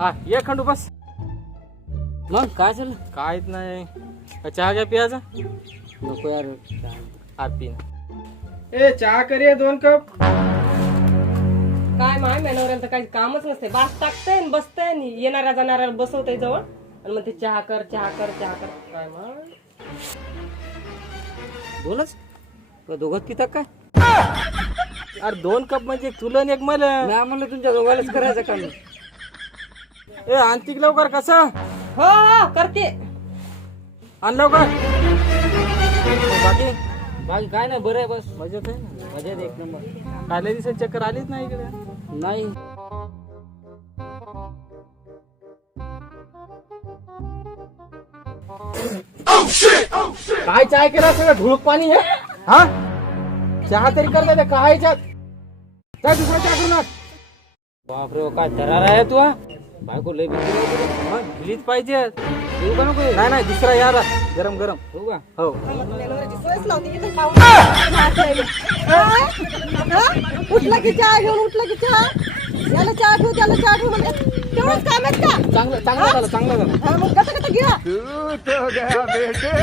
हा ये खंडू बस. मग काय झालं? काहीच नाही. चहा घ्या पियाचा. नको यार. पी ना. ए चहा करूया 2 कप. काय माय मेनवऱ्यांचं काही कामच नसते. बास टाकते बसते येणाऱ्या जाणाऱ्या बसवते जवळ आणि मग ते चहा कर चहा कर चहा कर. काय मग दोनच दोघात पितात काय? अरे 2 कप म्हणजे तुला आणि एक मला. नाही म्हणलं तुमच्या दोघालाच करायचं काम. ए आणतिक लवकर. कसं हो हो करते. आण लवकर. बाकी बाकी काय नाही, बरं आहे. बस मजेत आहे ना. मजेत एक नंबर. काल्या दिवसात चक्कर आलीच नाही इकडे. नाही काय चाय केला सगळं धुळक पाणी हे. हा चहा तरी करता ते काय याच्यात. काय दुसरा चहा करू नका. बापरे, काय दरार आहे तू? बायको लय भीती. मग दिलीच पाहिजे. येऊ का नको? नाही नाही दुसरा यार गरम गरम. हो का? हो मेनवऱ्याची सोयच नव्हती इथं खाऊन. उठलं की चहा घेऊन उठलं की चहा. याला चहा ठेवू त्याला चहा ठेवू म्हणजे तेवढंच काम आहेत का? चांगलं चांगलं झालं चांगलं झालं. हा, मग कसं कसं घ्या. तू तो गया बेटे